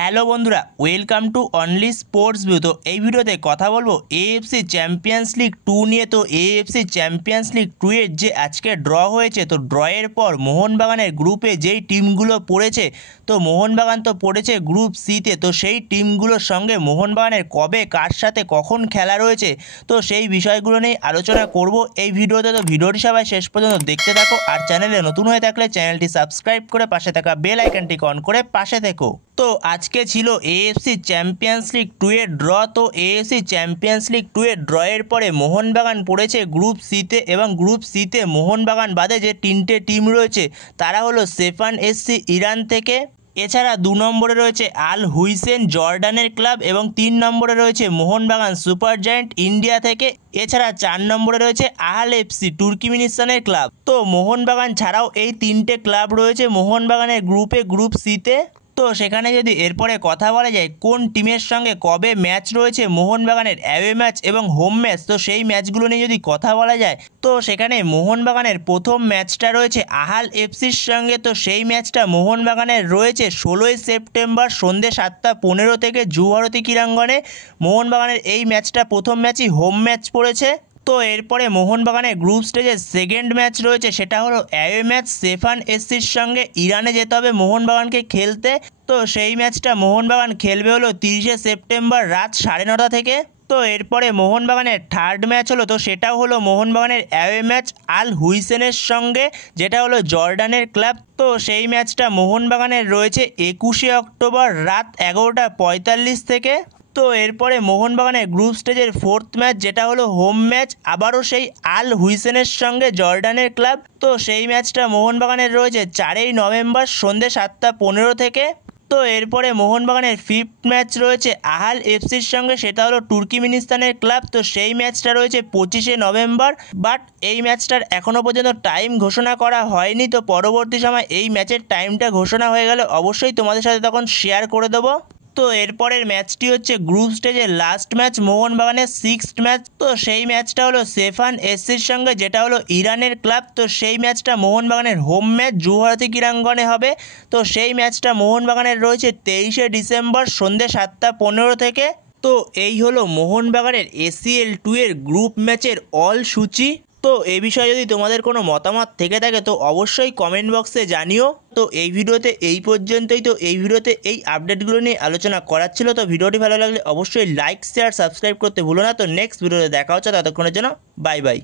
Hello বন্ধুরা, welcome to only sports view. তো এই ভিডিওতে কথা বলবো এএফসি চ্যাম্পিয়ন্স লিগ 2 নিয়ে। তো এএফসি চ্যাম্পিয়ন্স লিগ 2 এর যে আজকে ড্র হয়েছে, তো ড্রয়ের পর মোহনবাগানের গ্রুপে যেই টিমগুলো পড়েছে, তো মোহনবাগান তো পড়েছে গ্রুপ সিতে। তো সেই টিমগুলোর সঙ্গে মোহনবাগানের কবে কার সাথে কখন খেলা রয়েছে, তো সেই বিষয়গুলো নিয়ে আলোচনা করব এই ভিডিওতে। তো ভিডিওটি সবাই শেষ পর্যন্ত দেখতে থাকো, আর চ্যানেলে নতুন হয়ে থাকলে চ্যানেলটি সাবস্ক্রাইব করে পাশে থাকা বেল আইকনটিকে অন করে পাশে থেকো। তো আজকে ছিল এএফসি চ্যাম্পিয়ন্স লিগ 2 এর ড্র। তো এএফসি চ্যাম্পিয়ন্স লিগ 2 এর ড্রয়ের পরে মোহনবাগান পড়েছে গ্রুপ সিতে, এবং গ্রুপ সিতে মোহনবাগান বাদে যে তিনটে টিম রয়েছে তারা হলো সেফান এসসি ইরান থেকে, এছাড়া 2 নম্বরে রয়েছে আল হুইসেন জর্ডানের ক্লাব, এবং 3 নম্বরে রয়েছে মোহনবাগান সুপার জায়ান্ট ইন্ডিয়া থেকে, এছাড়া 4 নম্বরে রয়েছে আহাল এফসি তুর্কমেনিস্তানের ক্লাব। তো মোহনবাগান ছাড়াও এই তিনটে ক্লাব রয়েছে মোহনবাগানের গ্রুপে, গ্রুপ সিতে। তো সেখানে যদি এরপরে কথা বলা যায় কোন টিমের সঙ্গে কবে ম্যাচ রয়েছে মোহনবাগানের অ্যাওয়ে ম্যাচ এবং হোম ম্যাচ, তো সেই ম্যাচগুলো নিয়ে যদি কথা বলা যায়, তো সেখানে মোহনবাগানের প্রথম ম্যাচটা রয়েছে আহাল এফসির সঙ্গে। তো সেই ম্যাচটা মোহনবাগানের রয়েছে 16ই সেপ্টেম্বর সন্ধ্যে 7:15 থেকে জুহরতি ক্রীড়াঙ্গনে। মোহনবাগানের এই ম্যাচটা প্রথম ম্যাচই হোম ম্যাচ পড়েছে। তো এরপরে মোহনবাগানের গ্রুপ স্টেজের সেকেন্ড ম্যাচ রয়েছে, সেটা হলো অ্যাওয়ে ম্যাচ সেফান এসসির সঙ্গে। ইরানে যেতে হবে মোহনবাগানকে খেলতে। তো সেই ম্যাচটা মোহনবাগান খেলবে হলো 30শে সেপ্টেম্বর রাত 9:30 থেকে। তো এরপরে মোহনবাগানের থার্ড ম্যাচ হলো, তো সেটাও হলো মোহনবাগানের অ্যাওয়ে ম্যাচ আল হুইসেনের সঙ্গে, যেটা হলো জর্ডানের ক্লাব। তো সেই ম্যাচটা মোহনবাগানের রয়েছে 21শে অক্টোবর রাত 11:45 থেকে। তো এরপরে মোহনবাগানের গ্রুপ স্টেজের ফোর্থ ম্যাচ, যেটা হলো হোম ম্যাচ, আবারও সেই আল হুইসেনের সঙ্গে জর্ডানের ক্লাব। তো সেই ম্যাচটা মোহনবাগানের রয়েছে 4ই নভেম্বর সন্ধ্যে 7:15 থেকে। তো এরপরে মোহনবাগানের ফিফথ ম্যাচ রয়েছে আহাল এফসির সঙ্গে, সেটা হলো তুর্কমেনিস্তানের ক্লাব। তো সেই ম্যাচটা রয়েছে 25শে নভেম্বর, বাট এই ম্যাচটার এখনও পর্যন্ত টাইম ঘোষণা করা হয়নি। তো পরবর্তী সময় এই ম্যাচের টাইমটা ঘোষণা হয়ে গেলে অবশ্যই তোমাদের সাথে তখন শেয়ার করে দেবো। তো এরপরের ম্যাচটি হচ্ছে গ্রুপ স্টেজের লাস্ট ম্যাচ, মোহনবাগানের সিক্সথ ম্যাচ। তো সেই ম্যাচটা হলো সেফান এসসির সঙ্গে, যেটা হলো ইরানের ক্লাব। তো সেই ম্যাচটা মোহনবাগানের হোম ম্যাচ জুহরতি ক্রীড়াঙ্গনে হবে। তো সেই ম্যাচটা মোহনবাগানের রয়েছে 23শে ডিসেম্বর সন্ধ্যে 7:15 থেকে। তো এই হলো মোহনবাগানের এসিএল 2 এর গ্রুপ ম্যাচের অল সূচি। তো এই বিষয়ে যদি তোমাদের কোনো মতামত থেকে থাকে তো অবশ্যই কমেন্ট বক্সে জানিও। তো এই ভিডিওতে এই পর্যন্তই। তো এই ভিডিওতে এই আপডেটগুলো নিয়ে আলোচনা করার ছিল। তো ভিডিওটি ভালো লাগলে অবশ্যই লাইক শেয়ার সাবস্ক্রাইব করতে ভুলো না। তো নেক্সট ভিডিওতে দেখা হচ্ছে, ততক্ষণের জন্য বাই বাই।